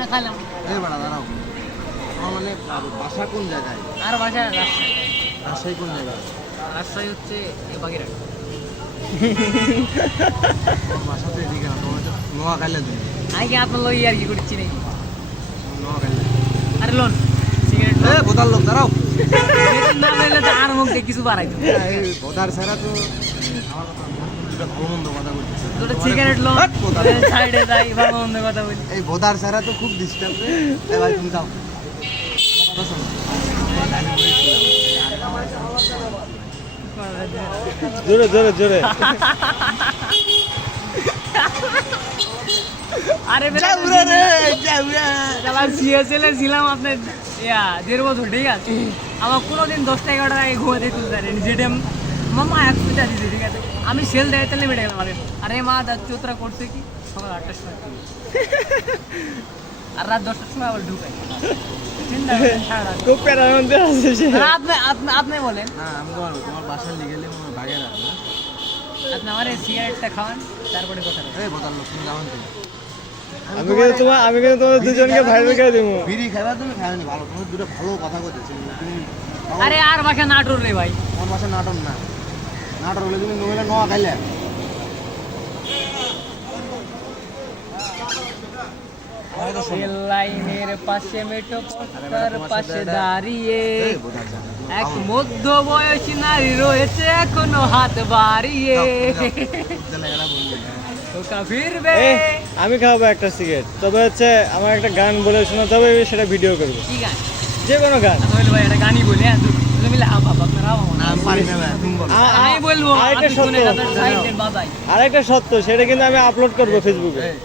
না খাইলাম। এই বাড়া দাঁড়াও, আমার মানে বাসা কোন জায়গায়? আর বাসা রাজশাহী। রাজশাহী কোন জায়গায়? রাজশাহী হচ্ছে বাগেরহাট। তোমার বাসা তো এদিকে না, তোমার তো নোয়াখালী। তুমি আমি কি আপনার লই আর কি করছি নাকি? নোয়াখালী। আরে লোন সিগারেট এ বোতার লোক দাঁড়াও। না পাইলে তো আর মুখ দিয়ে কিছু বাড়াইতো। এই বোতার ছাড়া তো আমার কথা দুটা ভালো মন্দ কথা বলতেছে। তোর সিগারেট লোন হাট বোতার। সাইডে যাই ভালো মন্দ কথা বলি। এই বোতার ছাড়া তো খুব ডিস্টার্ব রে। এ ভাই তুমি যাও, আমার কথা শোনো। জোরে জোরে জোরে আরে যাউরা রে যাউরা। যারা সিএসএল এ ছিলাম আপনার 1.5 বছর, ঠিক আছে? আমার কোনোদিন 10টা-11টার আগে ঘুমাতে তুলতে পারেনি, যেটা মামা 100টা দিতে, ঠিক আছে? আমি সেল দেয় তাহলে বেড়ে গেলাম। আরে মা চোত্রা করছে কি সকাল 8টার সময় আর রাত 10টার সময় আবার ঢুকাই। চিন্তা করেন সারা খুব প্যারার মধ্যে আছে সে। আপনি বলেন, না আমি তোমার বাসায় লিখে গেলে আমার ভাগে রাখবে। আপনি আমার এই সিগারেটটা খাওয়ান, তারপরে কথা বলেন। এই বোতার লোক তুমি যাও না। আমি কিন্তু তোমার দুজনকে ভাইরাল করে দেবো। বিড়ি খাইবা তুমি খাইনি ভালো, তুমি দুটো ভালো কথা কইতেছি তুমি। আরে আর বাসা নাটোর রে ভাই। আমার বাসা নাটক না, নাটক হলে তুমি নইলে নোয়া খাইলে। লাইনের পাশে মেটো পথের পাশে দাঁড়িয়ে এই বোতার জানা, তুমি এক খাও না। মধ্য বয়সী নারী রয়েছে এখনো হাত বাড়িয়ে। তাহলে এরা বলবে, ওটা ফিরবে। আমি খাওয়াবো একটা সিগারেট, তবে হচ্ছে আমার একটা গান বলে শোনাতে হবে, সেটা ভিডিও করবো, কি গান? যে কোনো গান। আমি বলবো ভাই, এটা গানই বলি। হ্যাঁ তুমি মিলে আপনারা না আমি পারি না ভাই, তুমি বলো। আমি বলবো আরেকটা আপনি শুনে সত্য, তাদের সাইডের বাজাই। আরেকটা সত্য, সেটা কিন্তু আমি আপলোড করবো ফেসবুকে। এই,